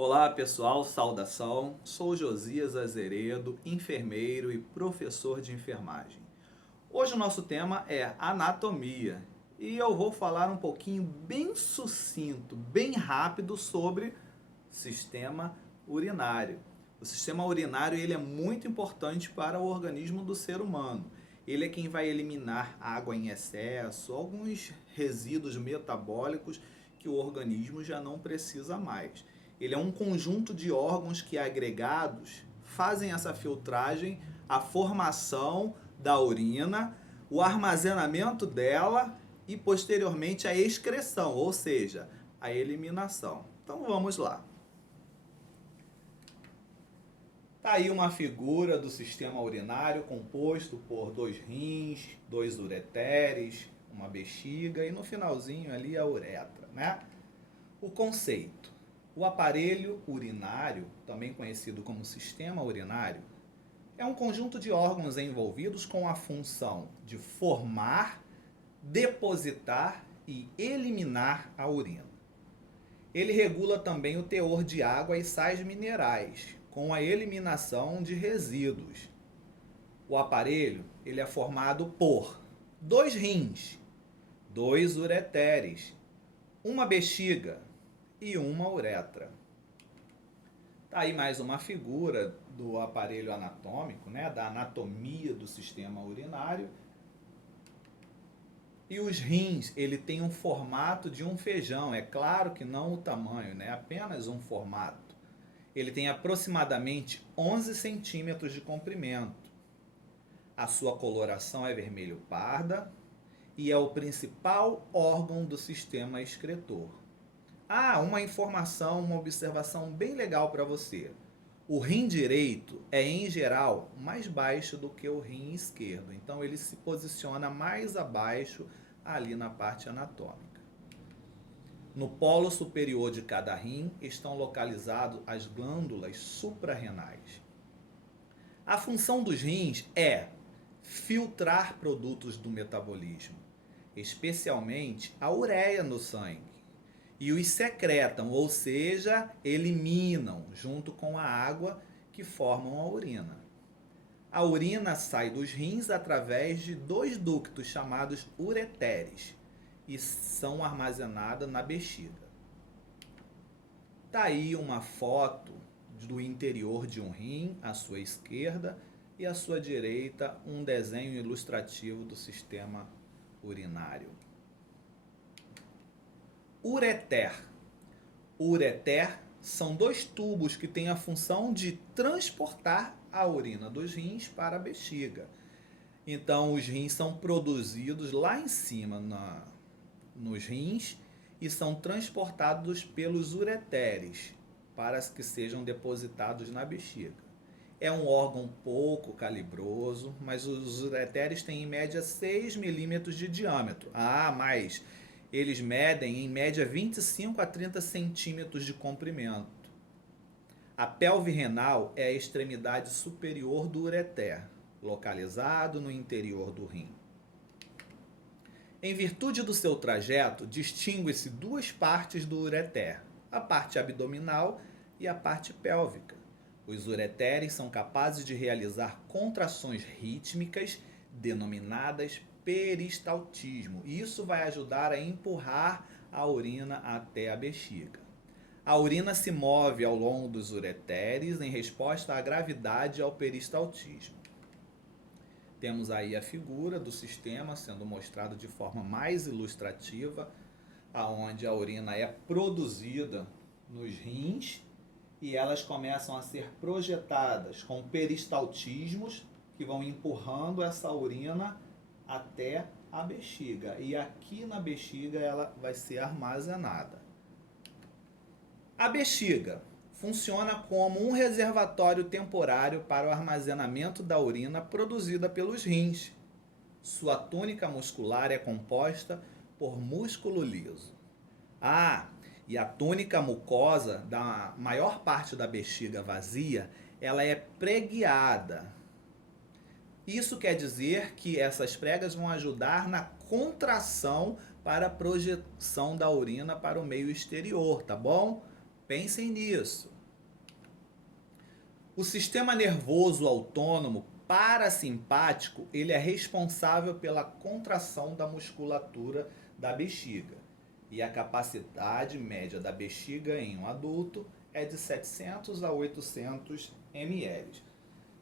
Olá pessoal, saudação. Sou Josias Azeredo, enfermeiro e professor de enfermagem. Hoje o nosso tema é anatomia e eu vou falar um pouquinho bem sucinto, bem rápido sobre sistema urinário. O sistema urinário ele é muito importante para o organismo do ser humano. Ele é quem vai eliminar água em excesso, alguns resíduos metabólicos que o organismo já não precisa mais. Ele é um conjunto de órgãos que agregados fazem essa filtragem, a formação da urina, o armazenamento dela e posteriormente a excreção, ou seja, a eliminação. Então vamos lá. Está aí uma figura do sistema urinário composto por dois rins, dois ureteres, uma bexiga e no finalzinho ali a uretra, né? O conceito. O aparelho urinário, também conhecido como sistema urinário, é um conjunto de órgãos envolvidos com a função de formar, depositar e eliminar a urina. Ele regula também o teor de água e sais minerais, com a eliminação de resíduos. O aparelho ele é formado por dois rins, dois ureteres, uma bexiga e uma uretra. Tá aí mais uma figura do aparelho anatômico, né, da anatomia do sistema urinário. E os rins, ele tem um formato de um feijão, é claro que não o tamanho, né, apenas um formato. Ele tem aproximadamente 11 centímetros de comprimento. A sua coloração é vermelho parda e é o principal órgão do sistema excretor. Uma informação, uma observação bem legal para você. O rim direito é, em geral, mais baixo do que o rim esquerdo. Então, ele se posiciona mais abaixo ali na parte anatômica. No polo superior de cada rim estão localizadas as glândulas suprarrenais. A função dos rins é filtrar produtos do metabolismo, especialmente a ureia no sangue. E os secretam, ou seja, eliminam junto com a água que formam a urina. A urina sai dos rins através de dois ductos chamados ureteres e são armazenadas na bexiga. Está aí uma foto do interior de um rim, à sua esquerda, e à sua direita um desenho ilustrativo do sistema urinário. Ureter. Ureter são dois tubos que têm a função de transportar a urina dos rins para a bexiga. Então, os rins são produzidos lá em cima nos rins e são transportados pelos ureteres para que sejam depositados na bexiga. É um órgão pouco calibroso, mas os ureteres têm em média 6 milímetros de diâmetro. Mas eles medem em média 25 a 30 centímetros de comprimento. A pelve renal é a extremidade superior do ureter, localizado no interior do rim. Em virtude do seu trajeto, distingue-se duas partes do ureter, a parte abdominal e a parte pélvica. Os ureteres são capazes de realizar contrações rítmicas denominadas peristaltismo. Isso vai ajudar a empurrar a urina até a bexiga. A urina se move ao longo dos ureteres em resposta à gravidade e ao peristaltismo. Temos aí a figura do sistema sendo mostrado de forma mais ilustrativa, aonde a urina é produzida nos rins e elas começam a ser projetadas com peristaltismos que vão empurrando essa urina até a bexiga. E aqui na bexiga ela vai ser armazenada. A bexiga funciona como um reservatório temporário para o armazenamento da urina produzida pelos rins. Sua túnica muscular é composta por músculo liso. E a túnica mucosa da maior parte da bexiga vazia, ela é pregueada. Isso quer dizer que essas pregas vão ajudar na contração para a projeção da urina para o meio exterior, tá bom? Pensem nisso. O sistema nervoso autônomo parasimpático, ele é responsável pela contração da musculatura da bexiga. E a capacidade média da bexiga em um adulto é de 700 a 800 ml.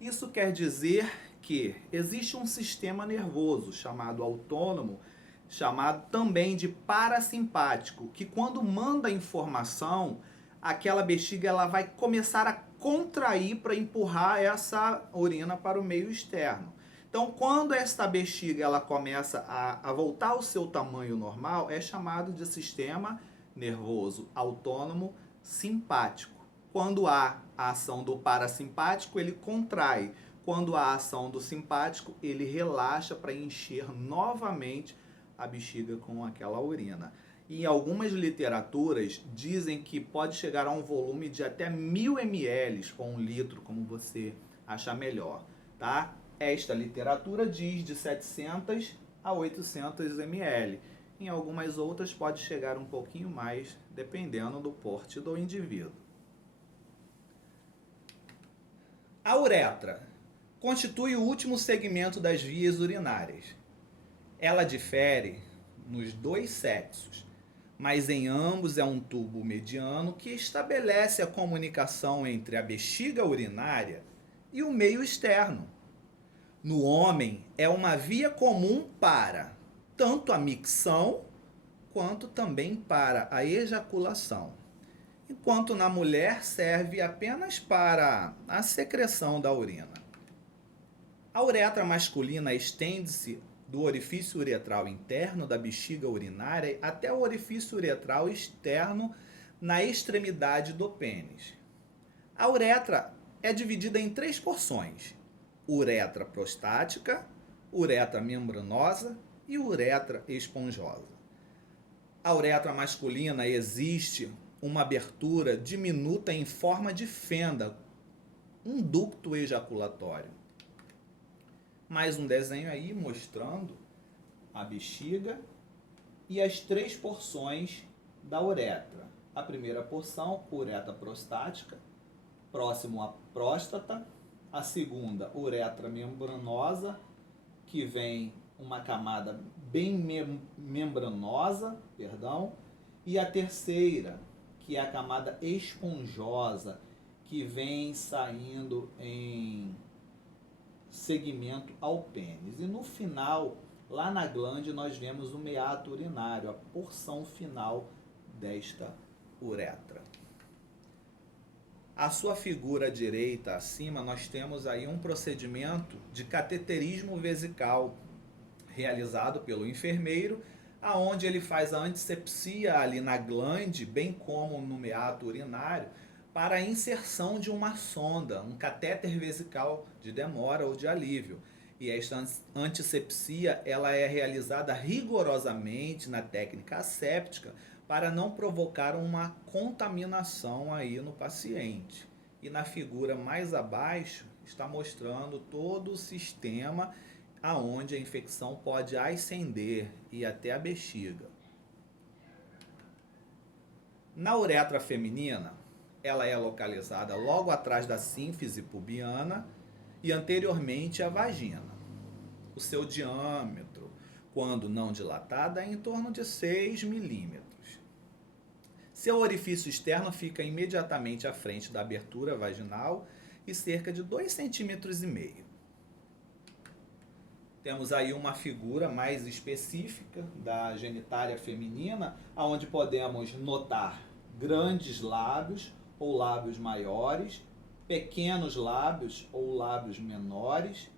Isso quer dizer que existe um sistema nervoso chamado autônomo, chamado também de parasimpático, que quando manda informação, aquela bexiga ela vai começar a contrair para empurrar essa urina para o meio externo. Então, quando esta bexiga ela começa a voltar ao seu tamanho normal, é chamado de sistema nervoso autônomo simpático. Quando há a ação do parasimpático, ele contrai. Quando há a ação do simpático, ele relaxa para encher novamente a bexiga com aquela urina. Em algumas literaturas dizem que pode chegar a um volume de até 1000 ml ou 1 litro, como você achar melhor, tá? Esta literatura diz de 700 a 800 ml. Em algumas outras pode chegar um pouquinho mais, dependendo do porte do indivíduo. A uretra constitui o último segmento das vias urinárias. Ela difere nos dois sexos, mas em ambos é um tubo mediano que estabelece a comunicação entre a bexiga urinária e o meio externo. No homem, é uma via comum para tanto a micção quanto também para a ejaculação, enquanto na mulher serve apenas para a secreção da urina. A uretra masculina estende-se do orifício uretral interno da bexiga urinária até o orifício uretral externo na extremidade do pênis. A uretra é dividida em 3 porções: uretra prostática, uretra membranosa e uretra esponjosa. A uretra masculina existe uma abertura diminuta em forma de fenda, um ducto ejaculatório. Mais um desenho aí mostrando a bexiga e as 3 porções da uretra. A primeira porção, uretra prostática, próximo à próstata. A segunda, uretra membranosa, que vem uma camada bem membranosa, e a terceira, que é a camada esponjosa, que vem saindo em segmento ao pênis. E no final, lá na glande, nós vemos o meato urinário, a porção final desta uretra. A sua figura direita acima, nós temos aí um procedimento de cateterismo vesical realizado pelo enfermeiro, aonde ele faz a antisepsia ali na glande, bem como no meato urinário, para a inserção de uma sonda, um catéter vesical de demora ou de alívio. E esta antisepsia ela é realizada rigorosamente na técnica asséptica para não provocar uma contaminação aí no paciente. E na figura mais abaixo está mostrando todo o sistema aonde a infecção pode ascender e até a bexiga. Na uretra feminina, ela é localizada logo atrás da sínfise pubiana e anteriormente à vagina. O seu diâmetro, quando não dilatada, é em torno de 6 milímetros. Seu orifício externo fica imediatamente à frente da abertura vaginal e cerca de 2,5 centímetros. Temos aí uma figura mais específica da genitália feminina, onde podemos notar grandes lábios ou lábios maiores, pequenos lábios ou lábios menores,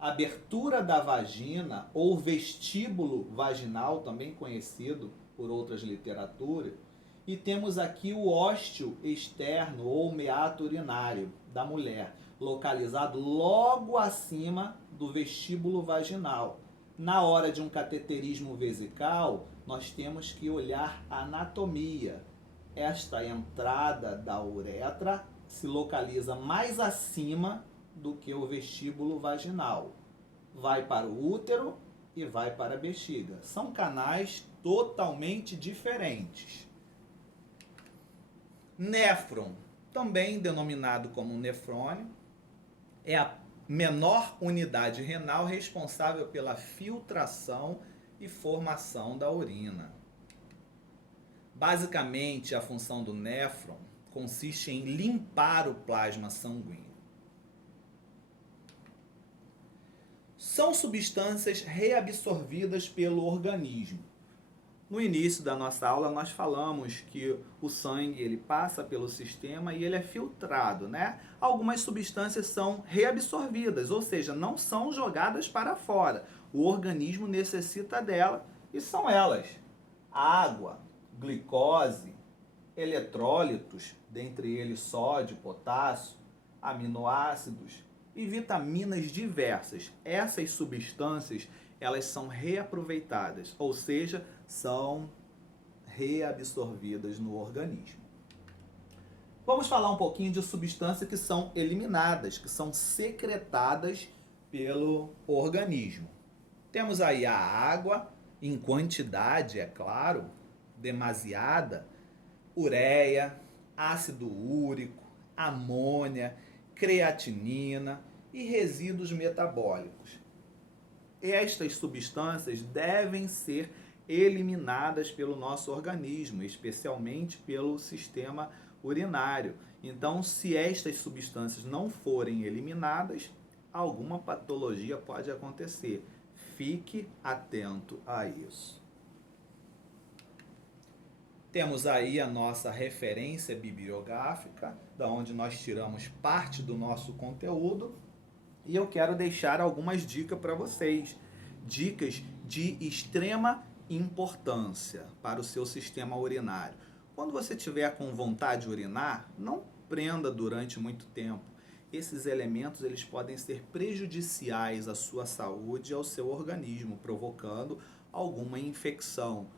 abertura da vagina ou vestíbulo vaginal, também conhecido por outras literaturas, e temos aqui o ósteo externo ou meato urinário da mulher, localizado logo acima do vestíbulo vaginal. Na hora de um cateterismo vesical, nós temos que olhar a anatomia. Esta entrada da uretra se localiza mais acima do que o vestíbulo vaginal. Vai para o útero e vai para a bexiga. São canais totalmente diferentes. Néfron, também denominado como nefrônio, é a menor unidade renal responsável pela filtração e formação da urina. Basicamente, a função do néfron consiste em limpar o plasma sanguíneo. São substâncias reabsorvidas pelo organismo. No início da nossa aula nós falamos que o sangue ele passa pelo sistema e ele é filtrado, né? Algumas substâncias são reabsorvidas, ou seja, não são jogadas para fora. O organismo necessita dela e são elas: água, glicose, eletrólitos, dentre eles sódio, potássio, aminoácidos e vitaminas diversas. Essas substâncias elas são reaproveitadas, ou seja, são reabsorvidas no organismo. Vamos falar um pouquinho de substâncias que são eliminadas, que são secretadas pelo organismo. Temos aí a água, em quantidade, é claro, demasiada, ureia, ácido úrico, amônia, creatinina e resíduos metabólicos. Estas substâncias devem ser eliminadas pelo nosso organismo, especialmente pelo sistema urinário. Então, se estas substâncias não forem eliminadas, alguma patologia pode acontecer. Fique atento a isso. Temos aí a nossa referência bibliográfica, da onde nós tiramos parte do nosso conteúdo. E eu quero deixar algumas dicas para vocês. Dicas de extrema importância para o seu sistema urinário. Quando você estiver com vontade de urinar, não prenda durante muito tempo. Esses elementos eles podem ser prejudiciais à sua saúde e ao seu organismo, provocando alguma infecção.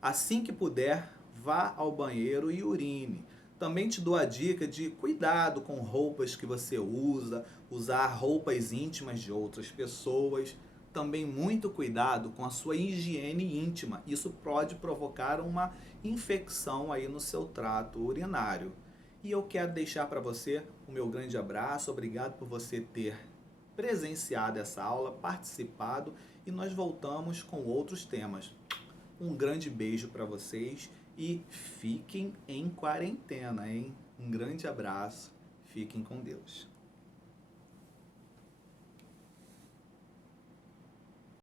Assim que puder, vá ao banheiro e urine. Também te dou a dica de cuidado com roupas que você usa, usar roupas íntimas de outras pessoas. Também muito cuidado com a sua higiene íntima. Isso pode provocar uma infecção aí no seu trato urinário. E eu quero deixar para você o meu grande abraço. Obrigado por você ter presenciado essa aula, participado, e nós voltamos com outros temas. Um grande beijo para vocês e fiquem em quarentena, hein? Um grande abraço, fiquem com Deus.